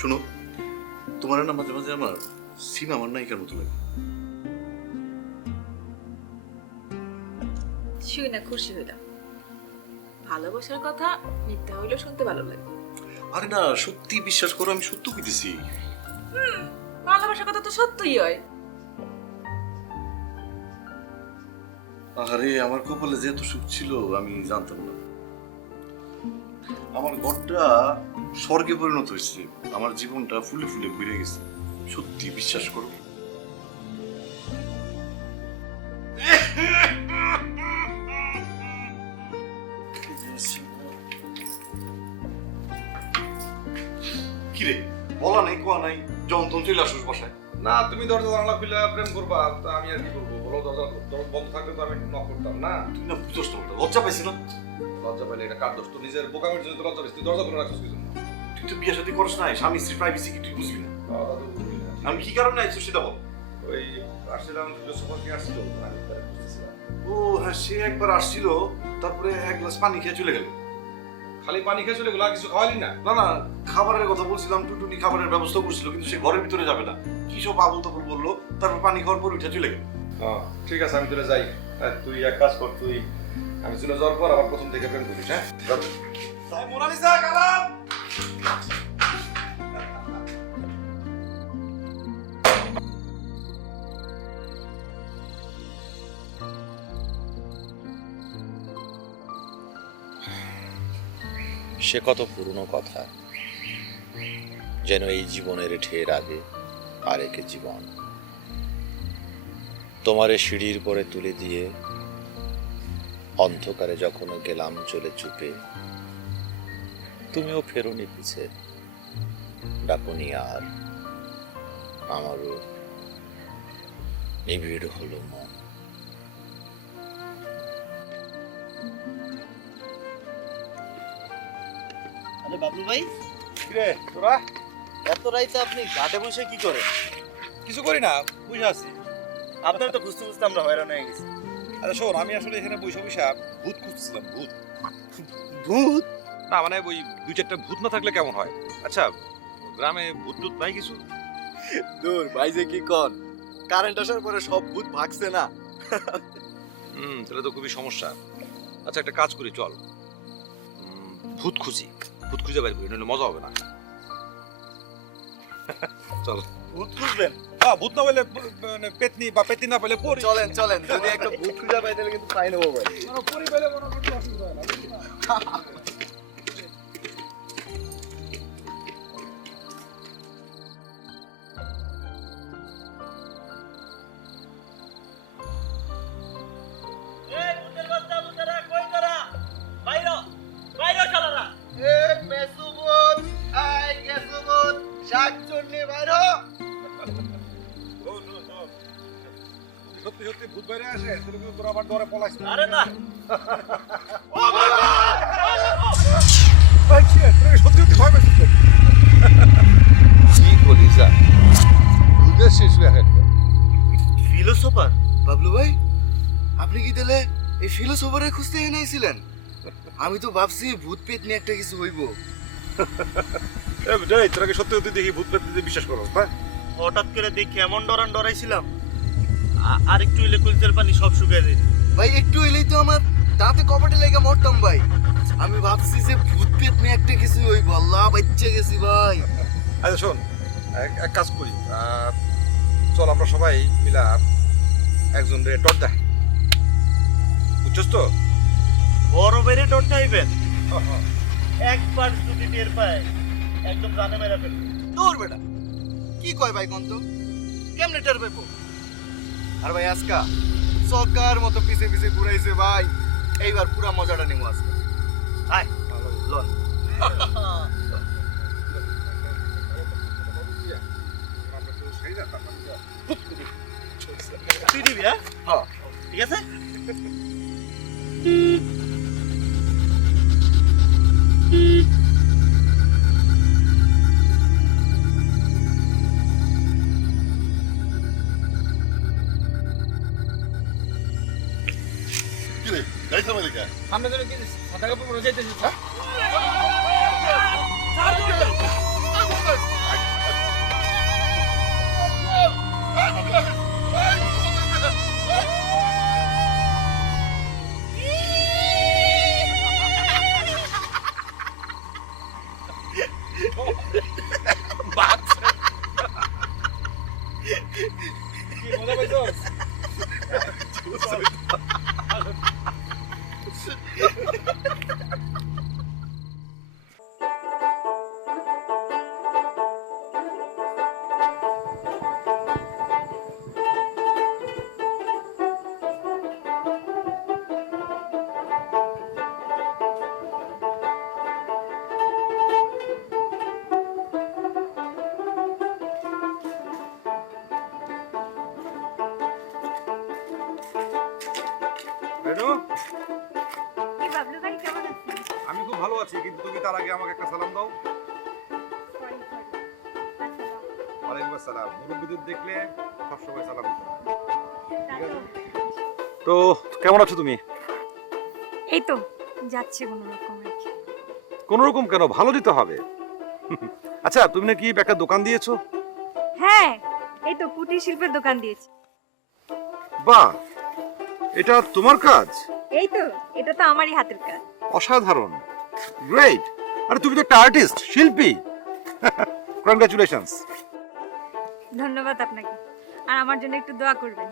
শোনো, তোমার না মাঝে মাঝে আমার সিনেমার নায়িকার মতো লাগে। শুই না খুশি হইলাম। ভালোবাসার কথা মিথ্যা হইলেও শুনতে ভালো লাগে। আরে না, সত্যি বিশ্বাস করো, আমি সত্য কইতেছি। ভালোবাসার কথা তো সত্যই হয়। আরে আমার কপালে যে এত সুখ ছিল আমি জানতাম না। আমার ঘরটা স্বর্গে পরিণত হয়েছে, আমার জীবনটা ফুলে ফুলে ভরে গেছে। সত্যি বিশ্বাস করো। কিরে, বলা নাই কোয়া নাই, যখন তখন চলে আসুস বাসায়। না, তুমি দরজা জানালা খুলে প্রেম করবা, তা আমি আর কি করবো বলো? দরজা বন্ধ থাকলে তো আমি নক করতাম না। তুই না বুঝোস না, লজ্জা পাইছি না? লজ্জা পাইলে এটা কার দোষ? তো নিজের বোকামের জন্য তো লজ্জা পাইছিস। তুই দরজা খুলে রাখছিস কিছু না। তুই তো বিয়ে শাদী করিস নাই, স্বামী স্ত্রী প্রাইভেসি কি তুই বুঝবি না? আমি কি কারণে আইছো সেটা বল। ওই আসছিলাম ফিলোসফারকে আসছিল, আমি তারে খুঁজতেছিলাম। ও হ্যাঁ, সে একবার আসছিল, তারপরে এক গ্লাস পানি খেয়ে চলে গেল। খালি পানি খেয়ে চলে গেলো, আর কিছু খাওয়ালি না? না না, খাবারের কথা বলছিলাম, টুটুনি খাবারের ব্যবস্থা করছিল, কিন্তু সে ঘরের ভিতরে যাবে না, কি সব আবল তাবল বললো, তারপর পানি খাওয়ার পর উঠে চলে গেল। হ্যাঁ ঠিক আছে, আমি চলে যাই। তুই এক কাজ কর, তুই আমি চলে যাওয়ার পর আবার প্রথম থেকে প্রেম করিস। হ্যাঁ, মোনালিসা কালাম। সে কত পুরনো কথা, যেন এই জীবনের ঢের আগে আরেকে জীবন। তোমারে সিঁড়ির পরে তুলে দিয়ে অন্ধকারে যখন গেলাম চলে চুপে, তুমিও ফেরোনি পিছে, ডাকুনি আর, আমারও নিবিড় হলো মন। আরে বাবলু ভাই, কিরে তোরা? এত রাইতে আপনি ঘাটে বসে কি করেন? কিছু করি না, বুঝে আছি। আপনার তো খুঁজতে খুঁজতে আমরা হয়রান হয়ে গেছি। আচ্ছা শোন, আমি আসলে এখানে বৈশা বৈশা ভূত খুঁজছিলাম। ভূত? ভূত? না মানে ওই দুই চারটা ভূত না থাকলে কেমন হয়? আচ্ছা গ্রামে ভূত টুত নাই কিছু? দূর ভাই, যে কি কন, কারেন্ট আসার পরে সব ভূত ভাগছে না। তাহলে তো খুবই সমস্যা। আচ্ছা একটা কাজ করি, চল ভূত খুঁজি, ভূত খুঁজে বাইর করি, নইলে মজা হবে না। চল। ভূত খুঁজবেন? হ্যাঁ, ভূত না পেলে মানে পেতনি, বা পেতনি না পেলে পরি। চলেন চলেন, যদি একটা ভূত খুঁজে পাই তাহলে কিন্তু পাই নেবো ভাই। পরি পেলে মনে করতে অসুবিধা হয় না। সত্যি সত্যি ভূত বাইরে আসে, তাহলে কিন্তু তোরা আবার ডরে পলাইস না। আরে না, সত্যি সত্যি ভয় পেয়েছিস? কি বলি যা, দুধের শিশু এক একটা। ফিলোসোফার বাবলু ভাই, আপনি কি তাহলে এই ফিলোসোফারে খুঁজতে এনেছিলেন? আমি তো ভাবছি ভূত পেট নিয়ে একটা কিছু হইব। তোরা কি সত্যি সত্যি দেখি ভূত পেতনিতে বিশ্বাস করো? হঠাৎ করে দেখি এমন ডরাইছিলাম, আর একটু হইলে কুলচের পানি সব শুকিয়ে যায়। ভাই একটু হইলেই তো আমার দাঁতে কপাটে লেগে মরতাম ভাই। আমি ভাবছি যে ভূত পেট নিয়ে একটা কিছু হইব, আল্লাহ বাচ্চা গেছি ভাই। আচ্ছা শোন, এক কাজ করি, চল আমরা সবাই মিলা একজন রে ডট দেয়, বুঝছস তো? বড় বেড়ে ডরতে হইবেন, একবার যদি টের পায় একদম জানে মেরা ফেলবে। দূর বেটা, কি কয় ভাই কোন তো, কেমনে টের পাইবো? আর ভাই আজকা সরকার মতো পিছে পিছে ঘুরাইছে ভাই, এইবার পুরা মজাটা নিমু আজকে। আয় লন। তুই দিবি? হ্যাঁ ঠিক আছে। কিরে, গাড়ি থামাইলি কেন? আমরা যেন কি সাদা কাপড় পরে যাইতেছি। বলছি, কিন্তু তুমি তার আগে আমাকে একটা সালাম দাও। ওয়ালাইকুম আসসালাম। মুরব্বিদের দেখলে সবসময় সালাম দিতে হয়। ঠিক আছে? তো কেমন আছো তুমি? এই তো যাচ্ছে কোনো রকম আর কি। কোন রকম কেন, ভালো দিতে হবে। আচ্ছা, তুমি নাকি একটা দোকান দিয়েছো? হ্যাঁ, এই তো কুটির শিল্পের দোকান দিয়েছি। বাহ, এটা তোমার কাজ? এই তো, এটা তো আমারই হাতের কাজ। অসাধারণ, গ্রেট। আরে তুমি তো একটা আর্টিস্ট, শিল্পী। কংগ্রাচুলেশনস। ধন্যবাদ আপনাকে। আর আমার জন্য একটু দোয়া করবেন।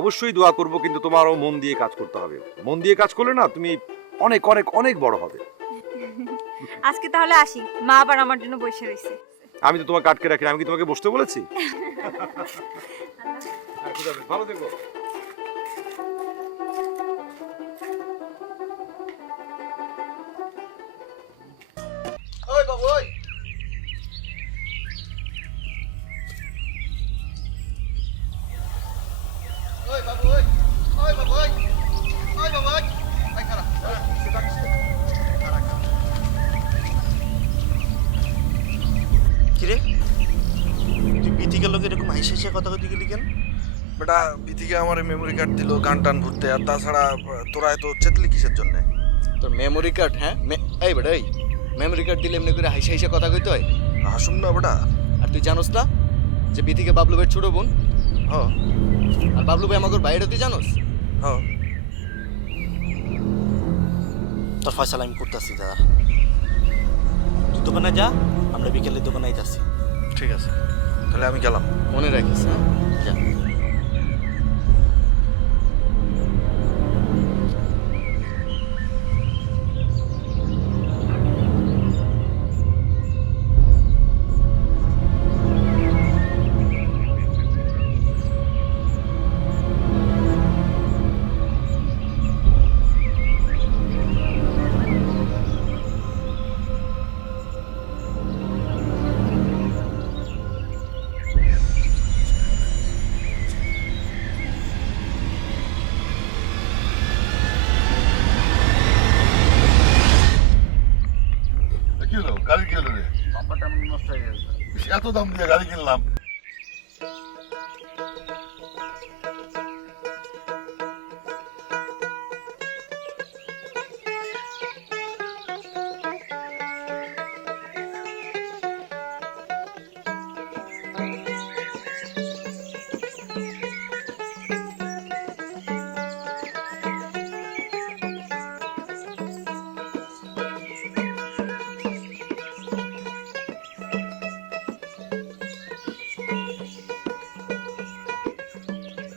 অবশ্যই দোয়া করব, কিন্তু তোমারও মন দিয়ে কাজ করতে হবে। মন দিয়ে কাজ করলে না তুমি অনেক অনেক অনেক বড় হবে। আজকে তাহলে আসি, মা আবার আমার জন্য বসে রয়েছে। আমি তো তোমাকে আটকে রাখি, আমি কি তোমাকে বসতে বলেছি? হ্যাঁ, খুদা হাফেজ, ভালো থেকো। ওই বাবু ওই, ওই বাবু ওই, ওই বাবু ওই, ওই বাবু ওই, এই খারাপ কিরে তুই বিথিকের লোক এরকম হাসি হাসি কথা কইতে গেলি কেন? বেটা বিথিকে আমার মেমোরি কার্ড দিল গান টান ভরতে, আর তাছাড়া তোরা এত চেতলি কিসের জন্য? তোর মেমোরি কার্ড? হ্যাঁ এই বেটা এই মেমোরি কার্ড দিলে এমনি করে হাসি হাসি কথা কইতে হয়? হাসুম না বেটা। আর তুই জানোস না যে বিথিকে বাবলু ভাইয়ের ছোট বোন? হ আর বাবলু ভাই আমাকে বাইরে তুই জানোস? হ তোর ফয়সালা আমি করতেছি দাদা, তুই দোকানে যা, আমরা বিকেলে দোকানে যাচ্ছি। ঠিক আছে, তাহলে আমি গেলাম। মনে রাখিস হ্যাঁ, যা। কি হলো? গাড়ি কি হলো রে? বাম্পারটা নষ্ট হয়ে গেছে। এত দাম দিয়ে গাড়ি কিনলাম,